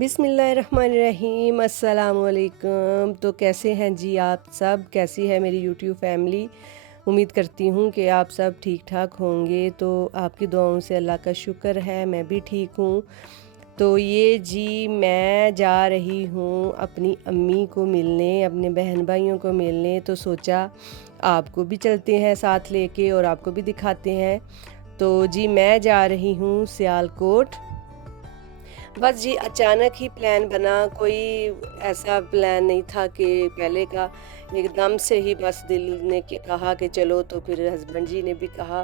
बिस्मिल्लाहिर्रहमानिर्रहीम, अस्सलामुअलैकुम। तो कैसे हैं जी आप सब? कैसी है मेरी यूट्यूब फैमिली? उम्मीद करती हूँ कि आप सब ठीक ठाक होंगे। तो आपकी दुआओं से अल्लाह का शुक्र है, मैं भी ठीक हूँ। तो ये जी मैं जा रही हूँ अपनी अम्मी को मिलने, अपने बहन भाइयों को मिलने। तो सोचा आपको भी चलते हैं साथ लेके और आपको भी दिखाते हैं। तो जी मैं जा रही हूँ सियालकोट। बस जी अचानक ही प्लान बना, कोई ऐसा प्लान नहीं था कि पहले का, एकदम से ही बस दिल ने कहा कि चलो। तो फिर हस्बैंड जी ने भी कहा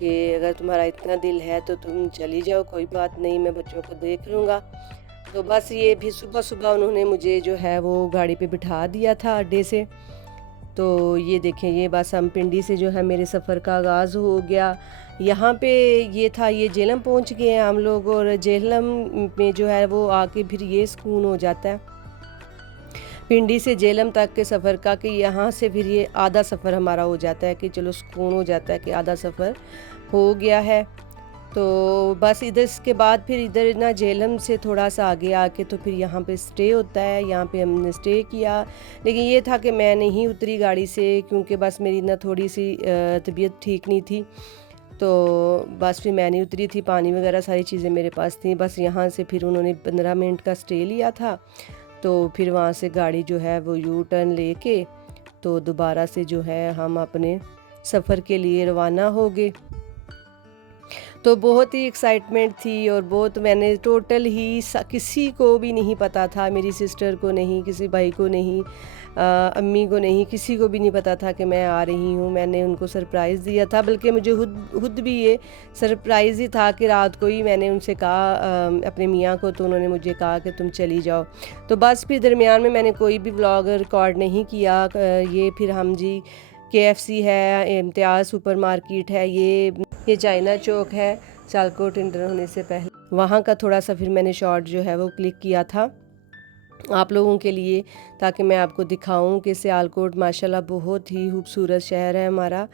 कि अगर तुम्हारा इतना दिल है तो तुम चली जाओ, कोई बात नहीं, मैं बच्चों को देख लूँगा। तो बस ये भी सुबह सुबह उन्होंने मुझे जो है वो गाड़ी पे बिठा दिया था अड्डे से। तो ये देखें, ये बस हम पिंडी से जो है मेरे सफ़र का आगाज़ हो गया। यहाँ पे ये था, ये जेहलम पहुँच गए हैं हम लोग, और जेहलम में जो है वो आके फिर ये सुकून हो जाता है पिंडी से जेहलम तक के सफ़र का, कि यहाँ से फिर ये आधा सफ़र हमारा हो जाता है, कि चलो सुकून हो जाता है कि आधा सफ़र हो गया है। तो बस इधर इसके बाद फिर इधर ना जेहलम से थोड़ा सा आगे आके तो फिर यहाँ पे स्टे होता है, यहाँ पे हमने स्टे किया। लेकिन ये था कि मैं नहीं उतरी गाड़ी से, क्योंकि बस मेरी ना थोड़ी सी तबीयत ठीक नहीं थी। तो बस फिर मैं नहीं उतरी थी, पानी वगैरह सारी चीज़ें मेरे पास थी। बस यहाँ से फिर उन्होंने 15 मिनट का स्टे लिया था। तो फिर वहाँ से गाड़ी जो है वो यू टर्न लेके तो दोबारा से जो है हम अपने सफ़र के लिए रवाना हो गए। तो बहुत ही एक्साइटमेंट थी, और बहुत, मैंने टोटल ही किसी को भी नहीं पता था, मेरी सिस्टर को नहीं, किसी भाई को नहीं, अम्मी को नहीं, किसी को भी नहीं पता था कि मैं आ रही हूँ। मैंने उनको सरप्राइज़ दिया था, बल्कि मुझे खुद भी ये सरप्राइज़ ही था कि रात को ही मैंने उनसे कहा अपने मियाँ को, तो उन्होंने मुझे कहा कि तुम चली जाओ। तो बस फिर दरमियान में मैंने कोई भी व्लॉग रिकॉर्ड नहीं किया। ये फिर हम जी KFC है, इम्तियाज़ सुपर मार्केट है, ये चाइना चौक है, सियालकोट इंटर होने से पहले वहाँ का थोड़ा सा फिर मैंने शॉट जो है वो क्लिक किया था आप लोगों के लिए, ताकि मैं आपको दिखाऊं कि सियालकोट माशाल्लाह बहुत ही खूबसूरत शहर है हमारा।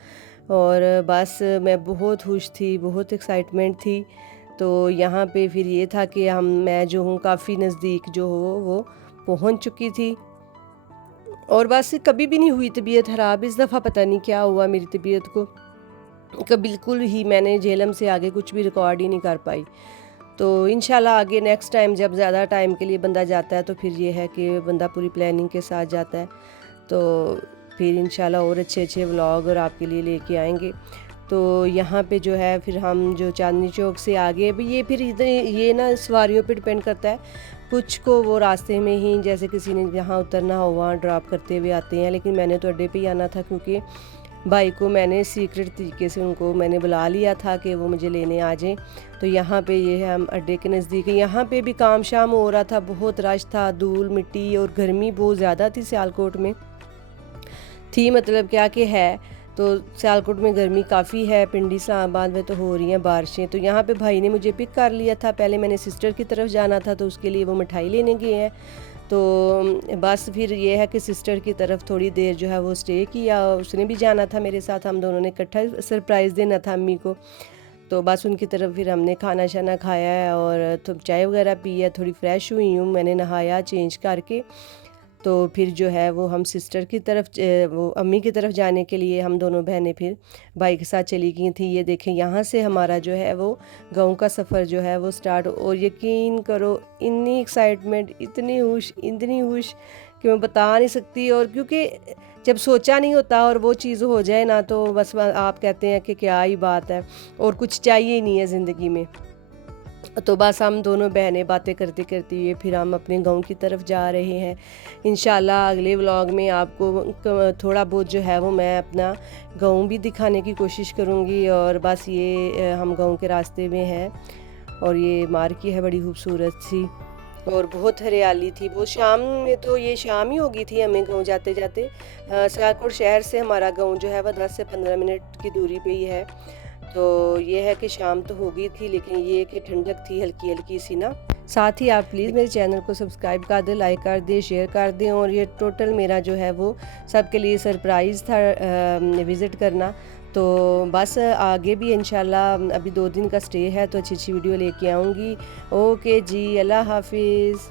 और बस मैं बहुत खुश थी, बहुत एक्साइटमेंट थी। तो यहाँ पे फिर ये था कि मैं जो हूँ काफ़ी नज़दीक जो हो वो पहुँच चुकी थी। और बस कभी भी नहीं हुई तबीयत ख़राब, इस दफ़ा पता नहीं क्या हुआ मेरी तबीयत को, कि बिल्कुल ही मैंने झेलम से आगे कुछ भी रिकॉर्ड ही नहीं कर पाई। तो इंशाल्लाह आगे नेक्स्ट टाइम जब ज़्यादा टाइम के लिए बंदा जाता है तो फिर ये है कि बंदा पूरी प्लानिंग के साथ जाता है। तो फिर इंशाल्लाह और अच्छे अच्छे व्लॉग और आपके लिए लेके आएंगे। तो यहाँ पे जो है फिर हम जो चांदनी चौक से आगे भी, ये फिर इधर ये ना सवारियों पे डिपेंड करता है। कुछ को वो रास्ते में ही, जैसे किसी ने जहाँ उतरना हो वहाँ ड्रॉप करते हुए आते हैं, लेकिन मैंने तो अड्डे पे ही आना था, क्योंकि भाई को मैंने सीक्रेट तरीके से उनको मैंने बुला लिया था कि वो मुझे लेने आ जाएं। तो यहाँ पे ये है, हम अड्डे के नज़दीक, यहाँ पे भी काम शाम हो रहा था, बहुत रश था, धूल मिट्टी और गर्मी बहुत ज़्यादा थी सियालकोट में थी, मतलब क्या कि है। तो सियालकोट में गर्मी काफ़ी है, पिंडी इस्लामाबाद में तो हो रही हैं बारिशें। तो यहाँ पे भाई ने मुझे पिक कर लिया था, पहले मैंने सिस्टर की तरफ जाना था तो उसके लिए वो मिठाई लेने गए हैं। तो बस फिर ये है कि सिस्टर की तरफ थोड़ी देर जो है वो स्टे किया, उसने भी जाना था मेरे साथ, हम दोनों ने इकट्ठा सरप्राइज़ देना था अम्मी को। तो बस उनकी तरफ फिर हमने खाना शाना खाया है और तो चाय वगैरह पी है, थोड़ी फ़्रेश हुई हूँ, मैंने नहाया चेंज करके। तो फिर जो है वो हम सिस्टर की तरफ, वो अम्मी की तरफ जाने के लिए हम दोनों बहनें फिर भाई के साथ चली गई थी। ये देखें, यहाँ से हमारा जो है वो गांव का सफ़र जो है वो स्टार्ट, और यकीन करो इतनी एक्साइटमेंट, इतनी खुश कि मैं बता नहीं सकती। और क्योंकि जब सोचा नहीं होता और वो चीज़ हो जाए ना, तो बस आप कहते हैं कि क्या ही बात है, और कुछ चाहिए ही नहीं है ज़िंदगी में। तो बस हम दोनों बहनें बातें करते करते ये फिर हम अपने गांव की तरफ जा रहे हैं। इंशाल्लाह अगले व्लॉग में आपको थोड़ा बहुत जो है वो मैं अपना गांव भी दिखाने की कोशिश करूंगी। और बस ये हम गांव के रास्ते में हैं, और ये मार्केट है बड़ी खूबसूरत सी, और बहुत हरियाली थी। वो शाम में, तो ये शाम ही हो गई थी हमें गाँव जाते जाते। सियालकोट शहर से हमारा गाँव जो है वह 10 से 15 मिनट की दूरी पे ही है। तो ये है कि शाम तो हो गई थी, लेकिन ये कि ठंडक थी हल्की हल्की सी ना। साथ ही आप प्लीज़ मेरे चैनल को सब्सक्राइब कर दें, लाइक कर दें, शेयर कर दें। और ये टोटल मेरा जो है वो सबके लिए सरप्राइज़ था विज़िट करना। तो बस आगे भी इंशाल्लाह अभी 2 दिन का स्टे है तो अच्छी अच्छी वीडियो लेके आऊँगी। ओके जी, अल्लाह हाफिज़।